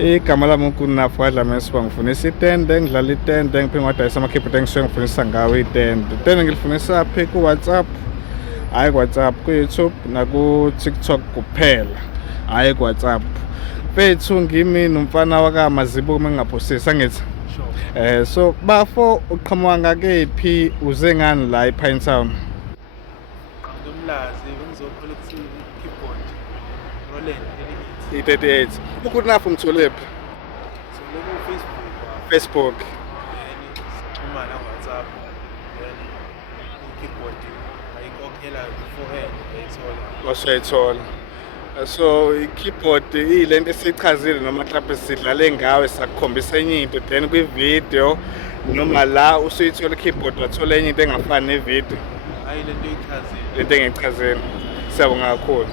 Igama lami uNafu Dlamini-Sibongo. Ngifunisa itende, ngidlala itende, ngiphinde ngadayisa ama-keyboard engisuke ngifunisa ngawo itende. Itende ngilifunisa phi? Ku-WhatsApp, hhayi ku-WhatsApp, ku-YouTube naku-TikTok kuphela, hhayi ku-WhatsApp. Mfethu ngimi nomfana wakamazibuko uma ngingaphosisi, angithi? Sure. So bafo uqhamuka ngakephi, uze ngani la ePinetown? Ngumlazi bengizocollect i-keyboard Roland elithi. I-38. UNafu ngitholephi? So lokhu Facebook Facebook. then sixhumana WhatsApp then i-keyboard ayikhokhela beforehand ayithola. Osayithola. So i-keyboard iyilento esichazile noma mhlawumbe sidlale ngawe sakukhombisa enye into then kwi-video noma la usuyithola i-keyboard wathola enye into engafani ne-video. Hayi lento ichazile. Lento engiyichazile. Siyabonga kakhulu.